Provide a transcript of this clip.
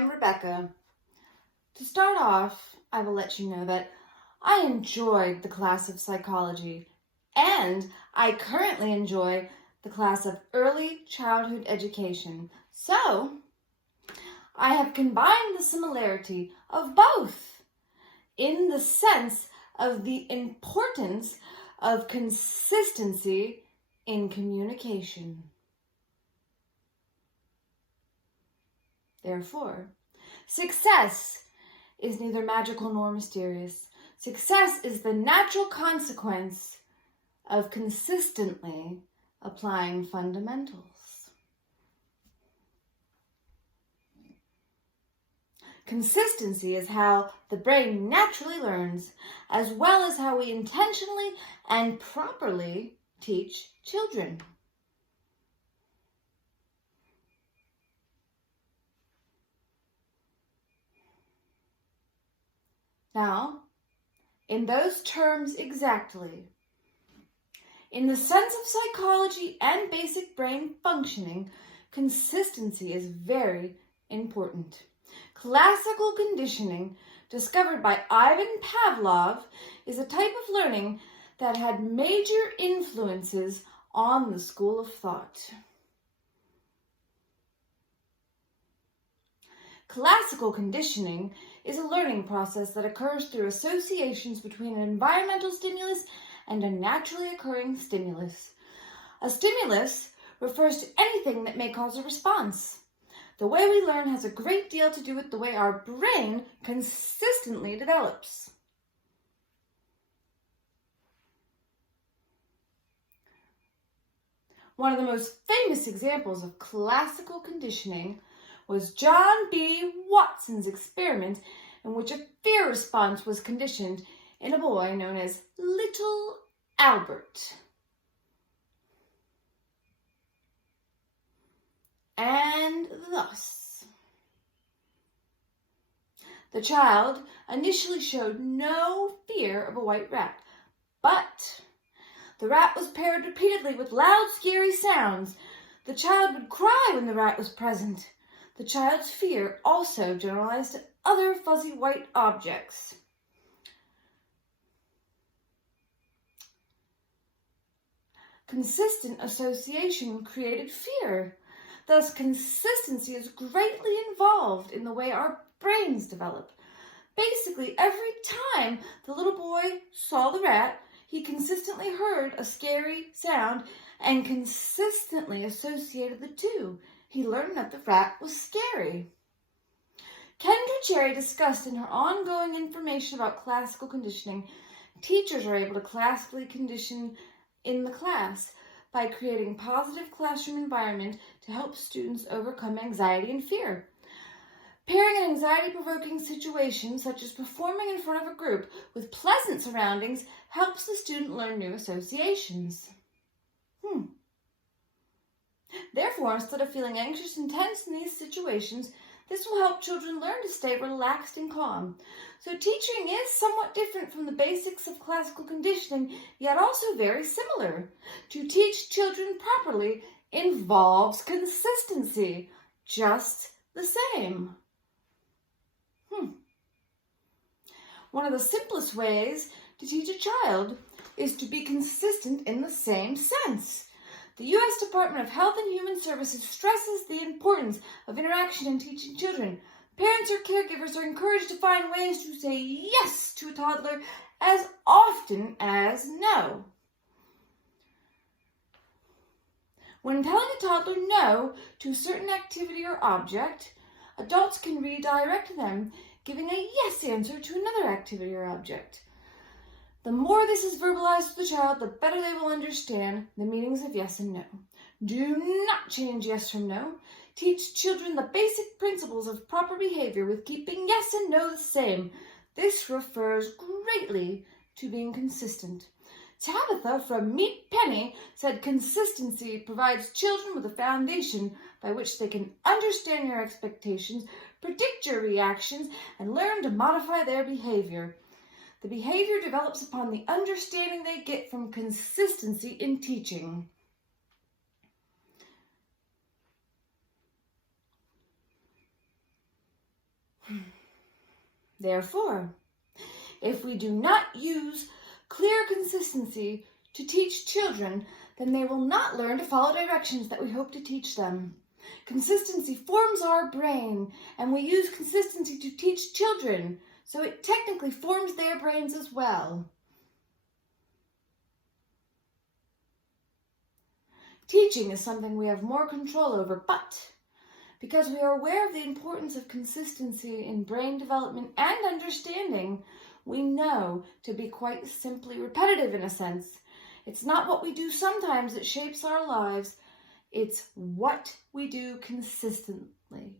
I'm Rebecca. To start off, I will let you know that I enjoyed the class of psychology, and I currently enjoy the class of early childhood education. So, I have combined the similarity of both in the sense of the importance of consistency in communication. Therefore, success is neither magical nor mysterious. Success is the natural consequence of consistently applying fundamentals. Consistency is how the brain naturally learns, as well as how we intentionally and properly teach children. Now, in those terms exactly, in the sense of psychology and basic brain functioning, consistency is very important. Classical conditioning, discovered by Ivan Pavlov, is a type of learning that had major influences on the school of thought. Classical conditioning is a learning process that occurs through associations between an environmental stimulus and a naturally occurring stimulus. A stimulus refers to anything that may cause a response. The way we learn has a great deal to do with the way our brain consistently develops. One of the most famous examples of classical conditioning was John B. Watson's experiment in which a fear response was conditioned in a boy known as Little Albert. And thus, the child initially showed no fear of a white rat, but the rat was paired repeatedly with loud, scary sounds. The child would cry when the rat was present. The child's fear also generalized to other fuzzy white objects. Consistent association created fear. Thus, consistency is greatly involved in the way our brains develop. Basically, every time the little boy saw the rat, he consistently heard a scary sound and consistently associated the two. He learned that the rat was scary. Kendra Cherry discussed in her ongoing information about classical conditioning, teachers are able to classically condition in the class by creating positive classroom environment to help students overcome anxiety and fear. Pairing an anxiety-provoking situation, such as performing in front of a group, with pleasant surroundings helps the student learn new associations. Therefore, instead of feeling anxious and tense in these situations, this will help children learn to stay relaxed and calm. So teaching is somewhat different from the basics of classical conditioning, yet also very similar. To teach children properly involves consistency, just the same. One of the simplest ways to teach a child is to be consistent in the same sense. The U.S. Department of Health and Human Services stresses the importance of interaction in teaching children. Parents or caregivers are encouraged to find ways to say yes to a toddler as often as no. When telling a toddler no to a certain activity or object, adults can redirect them, giving a yes answer to another activity or object. The more this is verbalized to the child, the better they will understand the meanings of yes and no. Do not change yes from no. Teach children the basic principles of proper behavior with keeping yes and no the same. This refers greatly to being consistent. Tabitha from Meet Penny said consistency provides children with a foundation by which they can understand your expectations, predict your reactions, and learn to modify their behavior. The behavior develops upon the understanding they get from consistency in teaching. Therefore, if we do not use clear consistency to teach children, then they will not learn to follow directions that we hope to teach them. Consistency forms our brain, and we use consistency to teach children, so it technically forms their brains as well. Teaching is something we have more control over, but because we are aware of the importance of consistency in brain development and understanding, we know to be quite simply repetitive in a sense. It's not what we do sometimes that shapes our lives, it's what we do consistently.